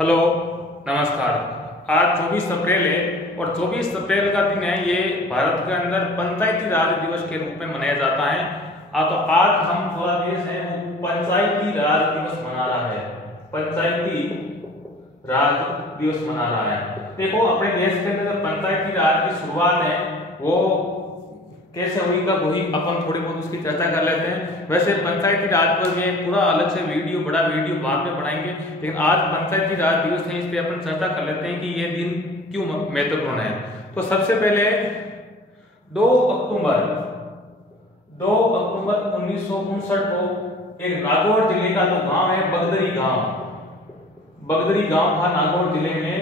Hello, नमस्कार। आज 24 अप्रैल है और 24 अप्रैल का दिन है। ये भारत के अंदर पंचायती राज दिवस के रूप में मनाया जाता है। तो आज हम पूरा देश है पंचायती राज दिवस मना रहा है। पंचायती राज दिवस मना रहा है। देखो, अपने देश के अंदर पंचायती राज की शुरुआत है वो कैसे हुई का वही अपन थोड़ी बहुत उसकी चर्चा कर लेते हैं। वैसे पंचायती राज पर मैं पूरा अलग से बड़ा वीडियो बाद में बनाएंगे, लेकिन आज पंचायती राज दिवस है, इस पे अपन चर्चा कर लेते हैं कि ये दिन क्यों महत्वपूर्ण है। तो सबसे पहले 2 अक्टूबर 1959 को एक नागौर जिले का जो गांव है बगदरी गांव था नागौर जिले में,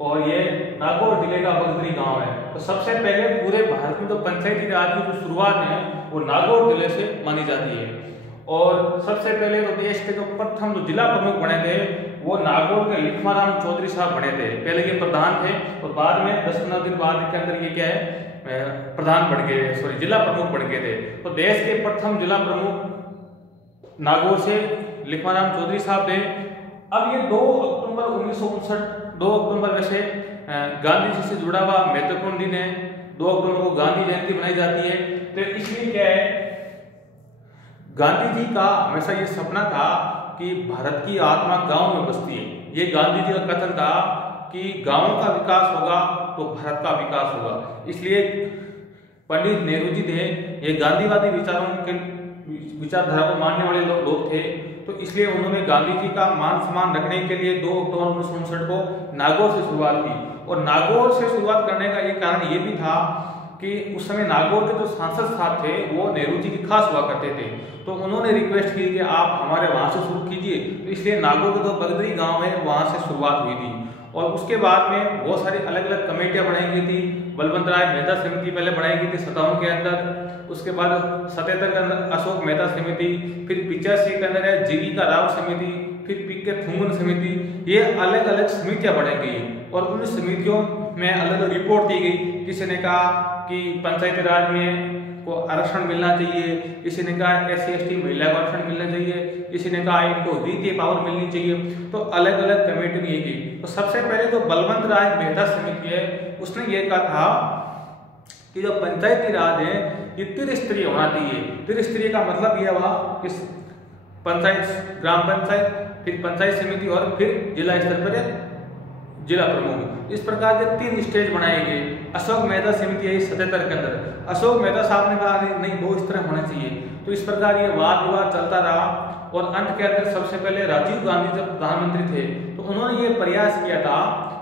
और ये नागौर जिले का बगदरी गांव है। तो सबसे पहले पूरे भारत में तो पंचायती राज की जो शुरुआत है वो नागौर जिले से मानी जाती है। और सबसे पहले तो देश के जो प्रथम जो जिला प्रमुख बने थे वो नागौर के लिखमाराम चौधरी साहब बने थे। पहले ये प्रधान थे और बाद में 10-15 दिन बाद के अंदर ये क्या है प्रधान बन गए, जिला प्रमुख बन गए थे। तो देश के प्रथम जिला प्रमुख नागौर से लिखमाराम चौधरी साहब थे। अब ये 2 अक्टूबर 1959 2 अक्टूबर वैसे गांधी जी से जुड़ा हुआ महत्वपूर्ण दिन है। 2 अक्टूबर को गांधी जयंती मनाई जाती है। तो इसलिए क्या है, गांधी जी का हमेशा ये सपना था कि भारत की आत्मा गांव में बसती है। ये गांधी जी का कथन था कि गांव का विकास होगा तो भारत का विकास होगा। इसलिए पंडित नेहरू जी थे, ये गांधीवादी विचारधारा को मानने वाले लोग थे। तो इसलिए उन्होंने गांधी जी का मान सम्मान रखने के लिए 2 अक्टूबर 1959 को नागौर से शुरुआत की। और नागौर से शुरुआत करने का एक कारण ये भी था कि उस समय नागौर के जो सांसद साहब थे वो नेहरू जी के खास हुआ करते थे। तो उन्होंने रिक्वेस्ट की कि आप हमारे वहाँ से शुरू कीजिए। तो इसलिए नागौर के जो बगदरी गांव है वहाँ से शुरुआत हुई थी। और उसके बाद में बहुत सारी अलग अलग कमेटियां बनाई गई थी। बलवंत राय मेहता समिति पहले बनाई गई थी 57 के अंदर, उसके बाद 77 के अंदर अशोक मेहता समिति, फिर 85 के अंदर है जीविका राव समिति, फिर पीके थुंगन समिति। ये अलग अलग समितियां बनाई गई और उन समितियों में अलग अलग रिपोर्ट दी गई। किसी ने कहा कि पंचायती राज में को आरक्षण मिलना चाहिए, किसी ने कहा SC/ST महिला को आरक्षण मिलना चाहिए, किसी ने कहा इनको वित्तीय पावर मिलनी चाहिए। तो अलग अलग कमेटी ने ये की। तो सबसे पहले तो बलवंत राय मेहता समिति है, उसने ये कहा था कि जो पंचायती राज है ये त्रिस्तरीय होना चाहिए। त्रिस्तरीय का मतलब यह हुआ कि पंचायत, ग्राम पंचायत, फिर पंचायत समिति और फिर जिला स्तर पर जिला प्रमुख। इस प्रकार के 3 स्टेज बनाए गए। अशोक मेहता समिति है 77 के अंदर। अशोक मेहता साहब ने कहा नहीं 2 स्तर होने चाहिए। तो इस प्रकार ये वाद विवाद चलता रहा और अंत के अंदर सबसे पहले राजीव गांधी जब प्रधानमंत्री थे तो उन्होंने ये प्रयास किया था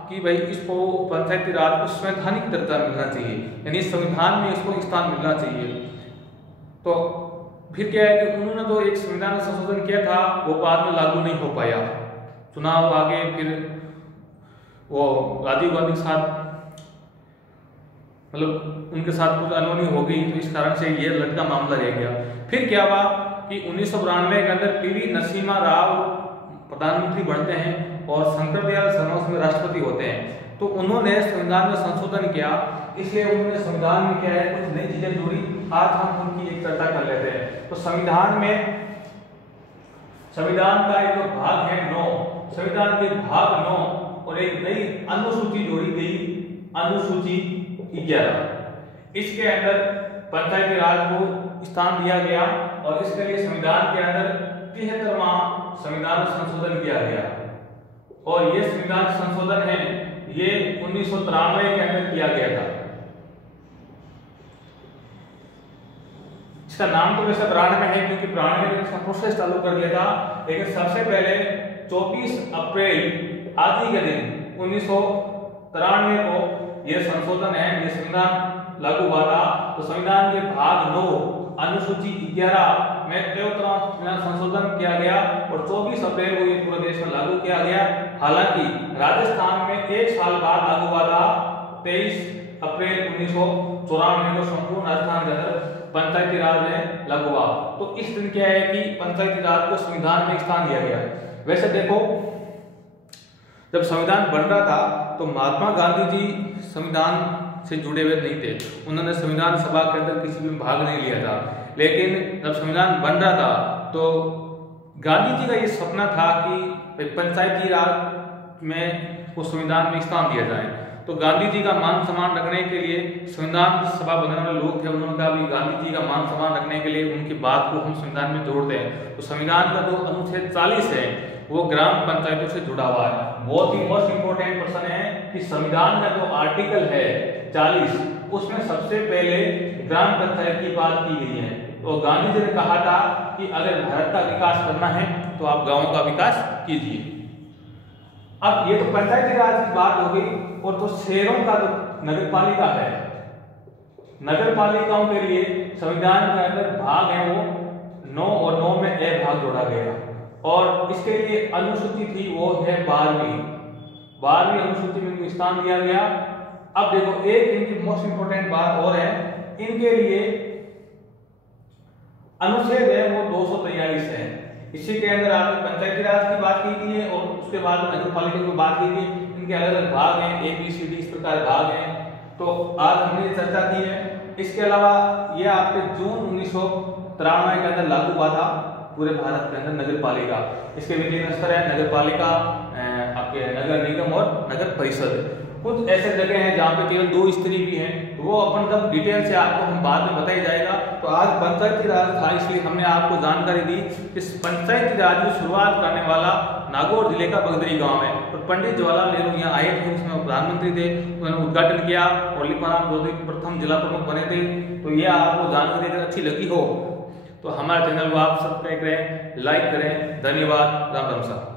कि भाई इसको पंचायती राज को संवैधानिक दर्जा मिलना चाहिए, यानी संविधान में इसको स्थान मिलना चाहिए। तो फिर क्या है कि उन्होंने जो एक संविधान संशोधन किया था वो बाद में लागू नहीं हो पाया। चुनाव आगे, फिर वो राजीव गांधी के साथ मतलब उनके साथ कुछ अनहोनी हो गई, तो इस कारण से ये लटका मामला रह गया। फिर क्या हुआ कि 1992 के अंदर PV नरसिम्हा राव प्रधानमंत्री बनते हैं और शंकर दयाल शर्मा उसमें राष्ट्रपति होते हैं। तो उन्होंने संविधान में संशोधन किया। इसलिए उन्होंने संविधान में क्या है कुछ नई चीजें जोड़ी। आज हम उनकी एक चर्चा कर लेते हैं। तो संविधान का एक जो भाग है 9, संविधान के भाग 9 और एक नई अनुसूची जोड़ी गई, अनुसूची 11। इसके अंदर पंचायती राज को स्थान दिया गया और इसके लिए संविधान के अंदर 73वां संविधान संशोधन किया गया। और ये संविधान संशोधन है ये 1993 के अंदर किया गया था। इसका नाम तो वैसे 92 है क्योंकि 92 में इसका प्रोसेस चालू कर लिया था, लेकिन सबसे पहले 24 अप्रैल आज ही के दिन 1993 को यह संशोधन है, ये संविधान लागू हुआ था। तो संविधान के भाग 9 अनुसूची 11 में 73वां संशोधन किया गया और 24 अप्रैल को ये पूरे देश में लागू किया गया। हालांकि राजस्थान में 1 साल बाद लागू हुआ था, 23 अप्रैल 1994 को संपूर्ण राजस्थान के अंदर पंचायती राज में लागू हुआ। तो इस दिन क्या है कि पंचायती राज को संविधान में स्थान दिया गया। वैसे देखो, जब संविधान बन रहा था तो महात्मा गांधी जी संविधान से जुड़े हुए नहीं थे, उन्होंने संविधान सभा के अंदर किसी भी भाग नहीं लिया था। लेकिन जब संविधान बन रहा था तो गांधी जी का ये सपना था कि पंचायती राज में वो संविधान में स्थान दिया जाए। तो गांधी जी का मान सम्मान रखने के लिए संविधान सभा बनाने वाले लोग थे, उन्होंने कहा भी गांधी जी का मान सम्मान रखने के लिए उनकी बात को हम संविधान में जोड़ते हैं। तो संविधान का जो अनुच्छेद 40 है वो ग्राम पंचायतों से जुड़ा हुआ है। बहुत ही मोस्ट इंपोर्टेंट प्रश्न है कि संविधान का जो आर्टिकल है 40 उसमें सबसे पहले ग्राम पंचायत की बात की गई है। तो गांधी जी ने कहा था कि अगर भारत का विकास करना है तो आप गांवों का विकास कीजिए। अब ये तो पंचायती राज की बात हो गई, और तो शहरों का जो नगर पालिका है, नगर पालिकाओं के लिए संविधान के अंदर भाग है वो 9 और 9 में ए भाग जोड़ा गया, और इसके लिए अनुसूची थी वो है 12वीं अनुसूची में इनको स्थान दिया गया। अब देखो एक इनकी मोस्ट इंपोर्टेंट बात और है, इनके लिए अनुच्छेद है वो 243 है। इसी के अंदर आपने पंचायती राज की बात की गई है और उसके बाद नगर पालिका की बात की गई। इनके अलग अलग भाग हैं, ABCD इस प्रकार भाग हैं। तो आज हमने चर्चा की है। इसके अलावा ये आपके जून 1993 के अंदर लागू हुआ था पूरे भारत के अंदर नगर पालिका। इसके विभिन्न स्तर है, नगर पालिका, आपके नगर निगम और नगर परिषद। कुछ ऐसे जगह हैं जहाँ पे केवल 2 स्तरीय भी हैं, वो अपन जब डिटेल से आपको हम बाद में बताया जाएगा। तो आज पंचायती राज था, इसलिए हमने आपको जानकारी दी कि पंचायती राज की शुरुआत करने वाला नागौर जिले का बगदरी गांव है, और पंडित जवाहरलाल नेहरू यहाँ आए थे, उसमें प्रधानमंत्री थे, उन्होंने उद्घाटन किया और लिपाराम चौधरी प्रथम जिला प्रमुख बने थे। तो ये आपको जानकारी अगर अच्छी लगी हो तो हमारे चैनल को आप सब्सक्राइब करें, लाइक करें। धन्यवाद। राम राम साहब।